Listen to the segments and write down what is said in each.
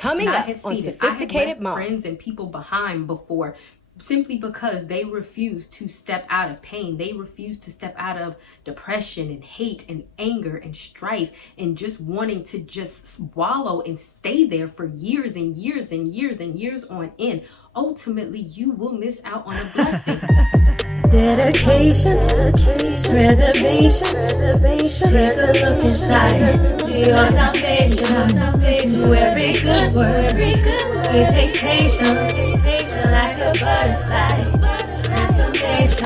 Coming up on Sophisticated Mom. I have left friends and people behind before simply because they refuse to step out of pain. They refuse to step out of depression and hate and anger and strife and just wanting to just wallow and stay there for years and years and years and years on end. Ultimately, you will miss out on a blessing. Dedication, preservation, take a look inside your salvation. Do every good work, it takes patience, like a butterfly.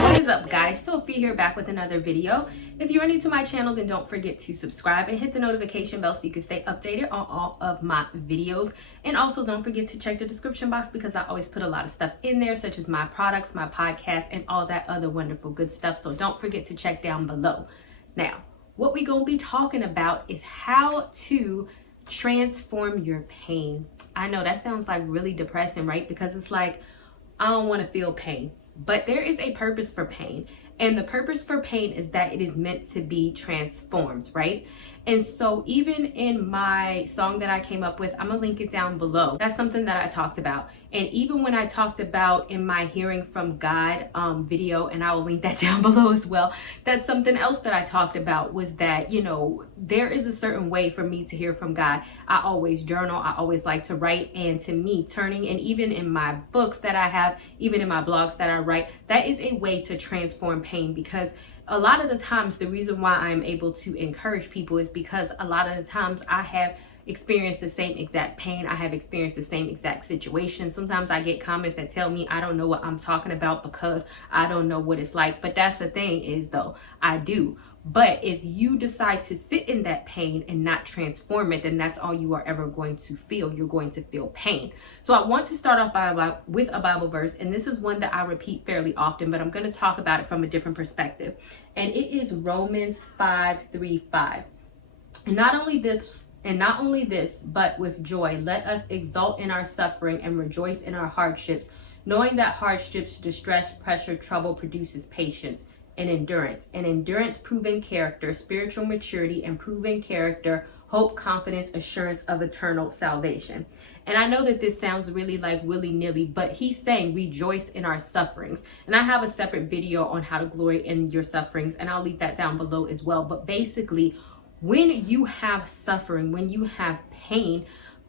What is up, guys? Sophie here, back with another video. If you're new to my channel, then don't forget to subscribe and hit the notification bell so you can stay updated on all of my videos. And also don't forget to check the description box because I always put a lot of stuff in there, such as my products, my podcast, and all that other wonderful good stuff. So don't forget to check down below. Now, what we're going to be talking about is how to transform your pain. I know that sounds like really depressing, right? Because it's like, I don't want to feel pain. But there is a purpose for pain. And the purpose for pain is that it is meant to be transformed, right? And so even in my song that I came up with, I'm gonna link it down below. That's something that I talked about. And even when I talked about in my Hearing from God video, and I will link that down below as well, that's something else that I talked about was that, you know, there is a certain way for me to hear from God. I always journal, I always like to write, and to me, turning, and even in my books that I have, even in my blogs that I write, that is a way to transform pain. Because a lot of the times the reason why I'm able to encourage people is because a lot of the times I have experienced the same exact pain. I have experienced the same exact situation. Sometimes I get comments that tell me I don't know what I'm talking about because I don't know what it's like. But that's the thing is though, I do. But if you decide to sit in that pain and not transform it, then that's all you are ever going to feel. You're going to feel pain. So I want to start off with a Bible verse, and this is one that I repeat fairly often, but I'm going to talk about it from a different perspective. And it is Romans 5:3-5. And not only this, but with joy, let us exult in our suffering and rejoice in our hardships, knowing that hardships, distress, pressure, trouble produces patience and endurance, proven character, spiritual maturity, and proven character, hope, confidence, assurance of eternal salvation. And I know that this sounds really like willy-nilly, but he's saying rejoice in our sufferings. And I have a separate video on how to glory in your sufferings, and I'll leave that down below as well. But basically, when you have suffering, when you have pain,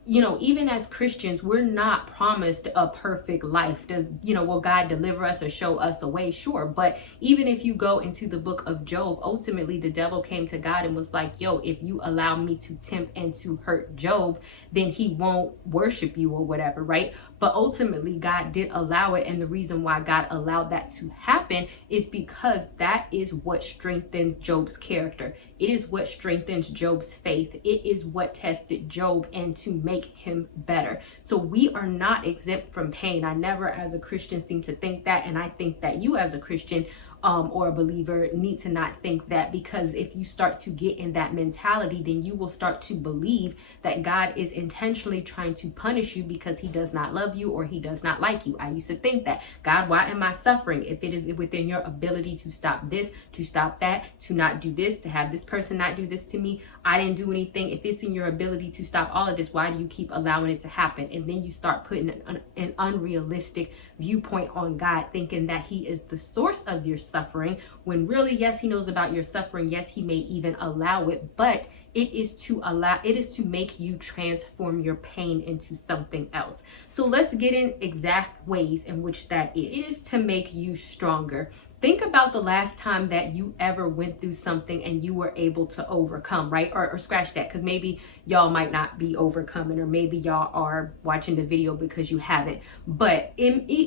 you know, even as Christians, we're not promised a perfect life. Will God deliver us or show us a way? Sure. But even if you go into the book of Job, ultimately the devil came to God and was like, yo, if you allow me to tempt and to hurt Job, then he won't worship you or whatever, right? But ultimately God did allow it. And the reason why God allowed that to happen is because that is what strengthens Job's character. It is what strengthens Job's faith. It is what tested Job and to make him better. So we are not exempt from pain. I never as a Christian seem to think that, and I think that you as a Christian or a believer need to not think that, because if you start to get in that mentality, then you will start to believe that God is intentionally trying to punish you because he does not love you or he does not like you. I used to think that, God, why am I suffering? If it is within your ability to stop this, to stop that, to not do this, to have this person not do this to me, I didn't do anything. If it's in your ability to stop all of this, why do you keep allowing it to happen? And then you start putting an unrealistic viewpoint on God, thinking that he is the source of your suffering, when really, yes, he knows about your suffering. Yes, he may even allow it, but it is to make you transform your pain into something else. So let's get in exact ways in which that is. It is to make you stronger. Think about the last time that you ever went through something and you were able to overcome, right? Or scratch that, because maybe y'all might not be overcoming, or maybe y'all are watching the video because you haven't. But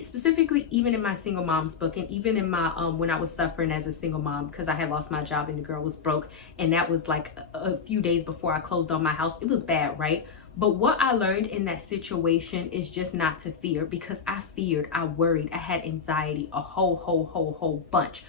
specifically, even in my single mom's book, and even in my when I was suffering as a single mom, because I had lost my job and the girl was broke, and that was like a few days before I closed on my house. It was bad, right? But what I learned in that situation is just not to fear, because I feared, I worried, I had anxiety, a whole bunch.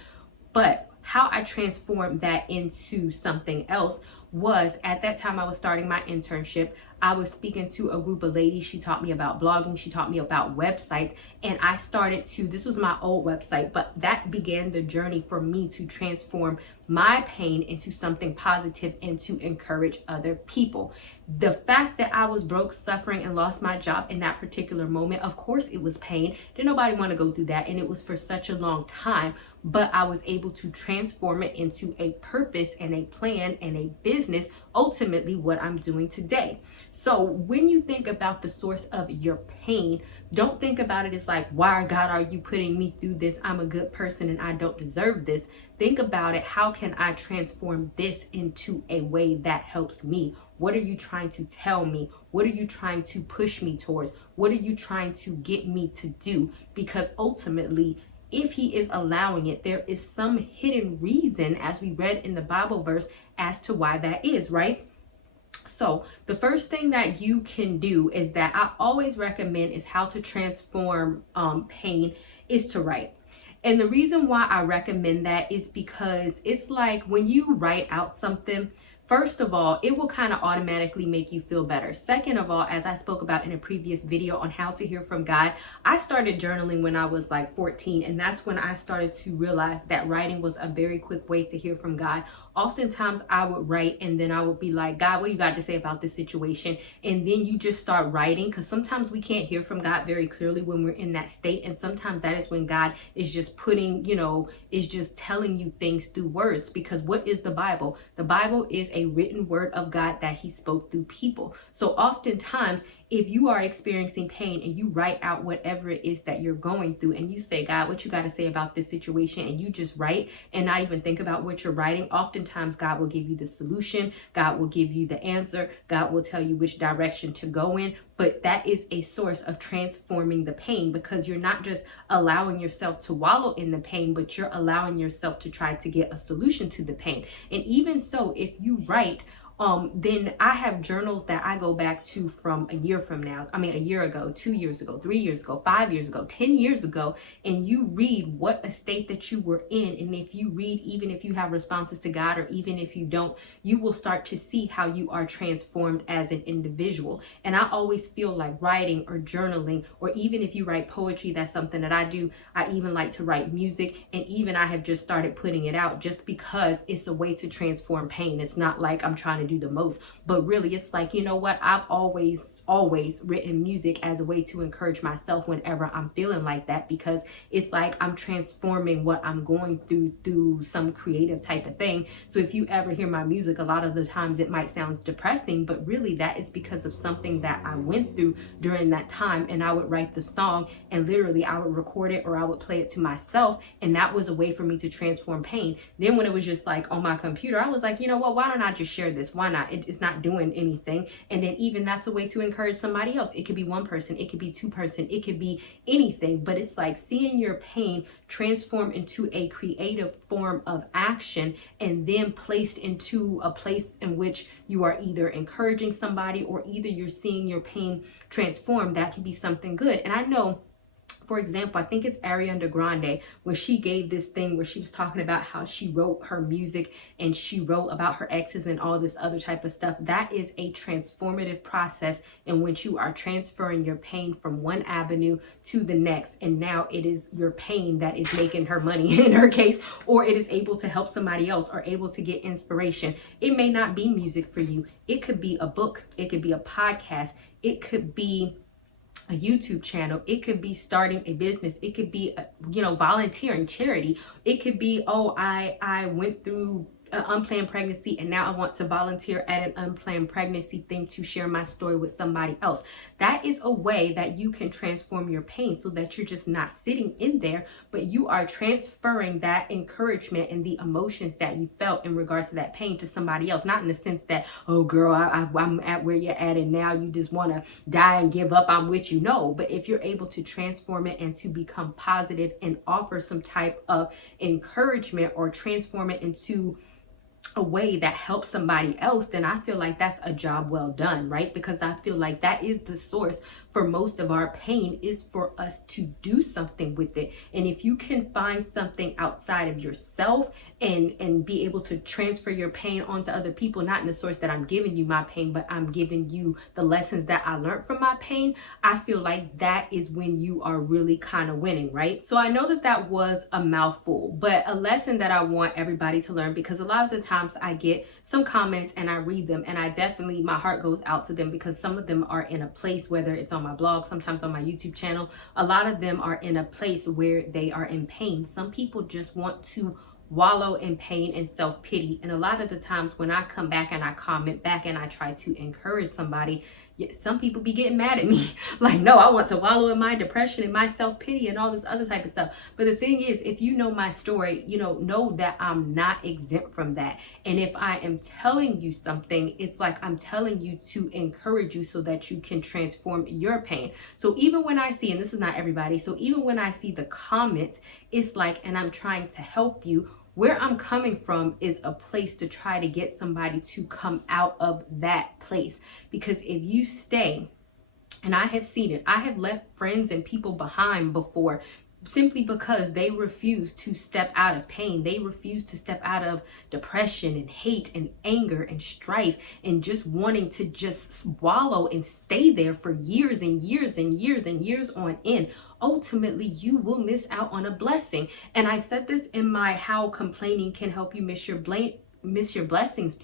But how I transformed that into something else was at that time I was starting my internship. I was speaking to a group of ladies. She taught me about blogging. She taught me about websites. And I started to, this was my old website, but that began the journey for me to transform my pain into something positive and to encourage other people. The fact that I was broke, suffering, and lost my job in that particular moment, of course it was pain. Did nobody want to go through that? And it was for such a long time, but I was able to transform it into a purpose and a plan and a business, ultimately what I'm doing today. So when you think about the source of your pain, don't think about it as like, why, God, are you putting me through this? I'm a good person and I don't deserve this. Think about it. How can I transform this into a way that helps me? What are you trying to tell me? What are you trying to push me towards? What are you trying to get me to do? Because ultimately, if he is allowing it, there is some hidden reason, as we read in the Bible verse, as to why that is, right? So the first thing that you can do is that I always recommend is how to transform pain is to write. And the reason why I recommend that is because it's like when you write out something, first of all, it will kind of automatically make you feel better. Second of all, as I spoke about in a previous video on how to hear from God, I started journaling when I was like 14. And that's when I started to realize that writing was a very quick way to hear from God. Oftentimes I would write and then I would be like, God, what do you got to say about this situation? And then you just start writing, because sometimes we can't hear from God very clearly when we're in that state. And sometimes that is when God is just putting, is just telling you things through words. Because what is the Bible? The Bible is a written word of God that he spoke through people. So oftentimes, if you are experiencing pain and you write out whatever it is that you're going through and you say, God, what you got to say about this situation, and you just write and not even think about what you're writing, oftentimes God will give you the solution. God will give you the answer. God will tell you which direction to go in. But that is a source of transforming the pain, because you're not just allowing yourself to wallow in the pain, but you're allowing yourself to try to get a solution to the pain. And even so, if you write, then I have journals that I go back to from a year ago, 2 years ago, 3 years ago, 5 years ago, 10 years ago, and you read what a state that you were in. And if you read, even if you have responses to God, or even if you don't, you will start to see how you are transformed as an individual. And I always feel like writing or journaling, or even if you write poetry, that's something that I do. I even like to write music, and even I have just started putting it out just because it's a way to transform pain. It's not like I'm trying to do the most, but really it's like, you know what, I've always written music as a way to encourage myself whenever I'm feeling like that, because it's like I'm transforming what I'm going through some creative type of thing. So if you ever hear my music, a lot of the times it might sound depressing, but really that is because of something that I went through during that time. And I would write the song and literally I would record it or I would play it to myself, and that was a way for me to transform pain. Then when it was just like on my computer, I was like, you know what, why don't I just share this? Why not? It's not doing anything. And then even that's a way to encourage somebody else. It could be one person, it could be two person, it could be anything, but it's like seeing your pain transform into a creative form of action, and then placed into a place in which you are either encouraging somebody or either you're seeing your pain transform. That can be something good. And I know, for example, I think it's Ariana Grande, where she gave this thing where she was talking about how she wrote her music and she wrote about her exes and all this other type of stuff. That is a transformative process in which you are transferring your pain from one avenue to the next. And now it is your pain that is making her money in her case, or it is able to help somebody else or able to get inspiration. It may not be music for you. It could be a book. It could be a podcast. It could be a YouTube channel. It could be starting a business. It could be, volunteering, charity. It could be, I went through an unplanned pregnancy and now I want to volunteer at an unplanned pregnancy thing to share my story with somebody else. That is a way that you can transform your pain, so that you're just not sitting in there, but you are transferring that encouragement and the emotions that you felt in regards to that pain to somebody else. Not in the sense that, oh girl, I'm at where you're at and now you just want to die and give up, I'm with you. No, but if you're able to transform it and to become positive and offer some type of encouragement, or transform it into a way that helps somebody else, then I feel like that's a job well done, right? Because I feel like that is the source for most of our pain, is for us to do something with it. And if you can find something outside of yourself and be able to transfer your pain onto other people, not in the source that I'm giving you my pain, but I'm giving you the lessons that I learned from my pain, I feel like that is when you are really kind of winning, right? So I know that that was a mouthful, but a lesson that I want everybody to learn, because a lot of the times I get some comments and I read them, and I definitely, my heart goes out to them, because some of them are in a place, whether it's on my blog, sometimes on my YouTube channel, a lot of them are in a place where they are in pain. Some people just want to wallow in pain and self-pity, and a lot of the times when I come back and I comment back and I try to encourage somebody, some people be getting mad at me like, no, I want to wallow in my depression and my self-pity and all this other type of stuff. But the thing is, if you know my story, you know that I'm not exempt from that. And if I am telling you something, it's like I'm telling you to encourage you so that you can transform your pain. So even when I see, and this is not everybody, so even when I see the comments, it's like, and I'm trying to help you, where I'm coming from is a place to try to get somebody to come out of that place. Because if you stay, and I have seen it, I have left friends and people behind before, simply because they refuse to step out of pain. They refuse to step out of depression and hate and anger and strife and just wanting to just wallow and stay there for years and years and years and years on end. Ultimately, you will miss out on a blessing. And I said this in my How Complaining Can Help You Miss Your Blessings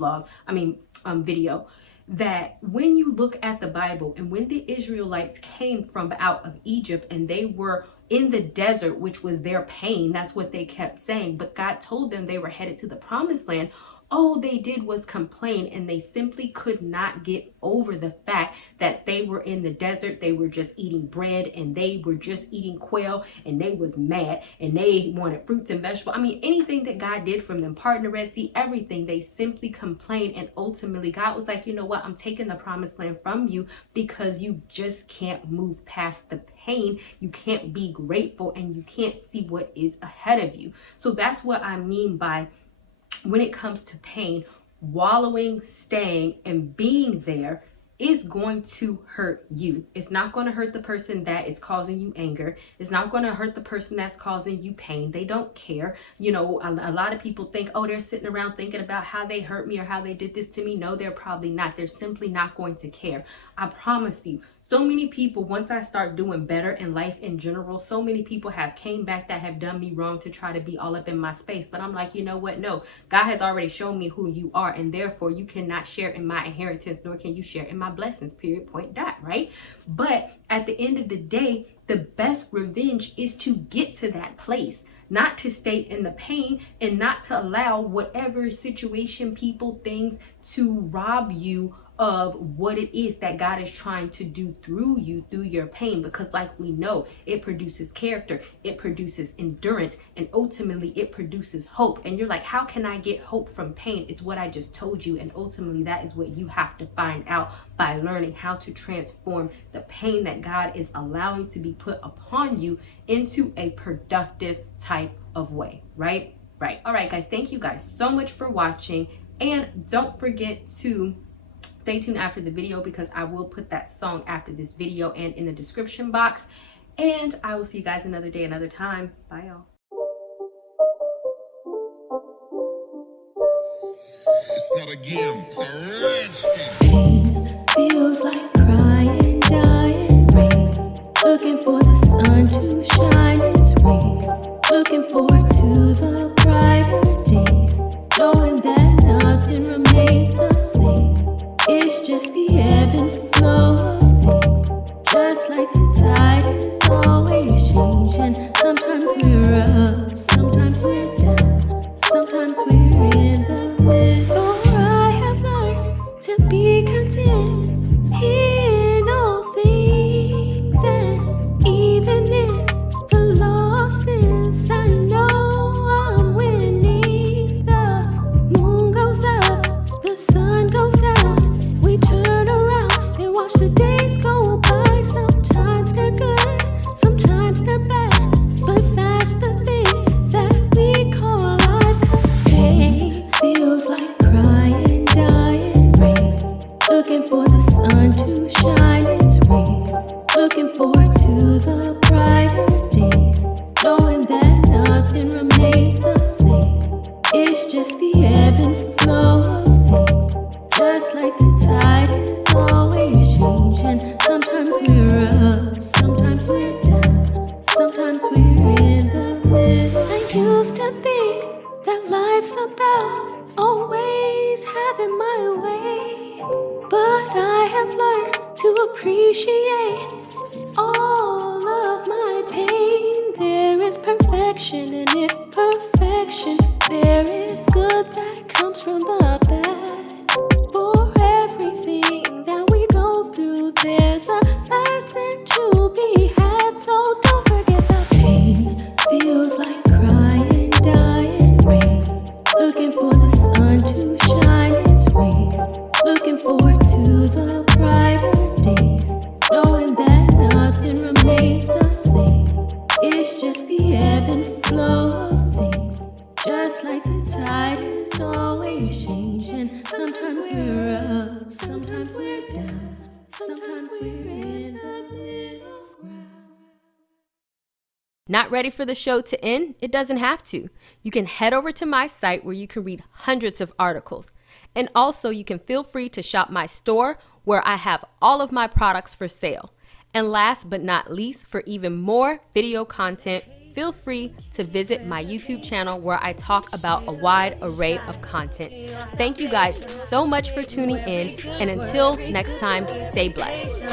video, that when you look at the Bible, and when the Israelites came from out of Egypt and they were in the desert, which was their pain, that's what they kept saying, but God told them they were headed to the promised land, all they did was complain, and they simply could not get over the fact that they were in the desert. They were just eating bread, and they were just eating quail, and they was mad, and they wanted fruits and vegetables. I mean, anything that God did from them, part in the Red Sea, everything, they simply complained. And ultimately God was like, you know what, I'm taking the promised land from you because you just can't move past the pain. You can't be grateful, and you can't see what is ahead of you. So that's what I mean by, when it comes to pain, wallowing, staying, and being there is going to hurt you. It's not going to hurt the person that is causing you anger. It's not going to hurt the person that's causing you pain. They don't care. You know, a lot of people think, oh, they're sitting around thinking about how they hurt me or how they did this to me. No, they're probably not. They're simply not going to care. I promise you. So many people, once I start doing better in life in general, so many people have came back that have done me wrong to try to be all up in my space. But I'm like, you know what? No, God has already shown me who you are, and therefore you cannot share in my inheritance, nor can you share in my blessings, period, point, dot, right? But at the end of the day, the best revenge is to get to that place, not to stay in the pain, and not to allow whatever situation, people, things to rob you of what it is that God is trying to do through you, through your pain. Because like we know, it produces character, it produces endurance, and ultimately it produces hope. And you're like, how can I get hope from pain? It's what I just told you. And ultimately that is what you have to find out by learning how to transform the pain that God is allowing to be put upon you into a productive type of way, right? Right. All right, guys, thank you guys so much for watching. And don't forget to stay tuned after the video, because I will put that song after this video and in the description box. And I will see you guys another day, another time. Bye, y'all. It's not a game, it's a rage thing. Pain feels like crying, dying rain. Looking for the sun to shine its rays. Looking forward to the brighter days. Knowing that nothing remains the same. It's just the ebb and flow of things. Just like the tide is always changing. Sometimes we're up, sometimes we're down. Sometimes we're in the middle. For I have learned to be content here. Not ready for the show to end? It doesn't have to. You can head over to my site where you can read hundreds of articles. And also you can feel free to shop my store where I have all of my products for sale. And last but not least, for even more video content, feel free to visit my YouTube channel where I talk about a wide array of content. Thank you guys so much for tuning in, and until next time, stay blessed.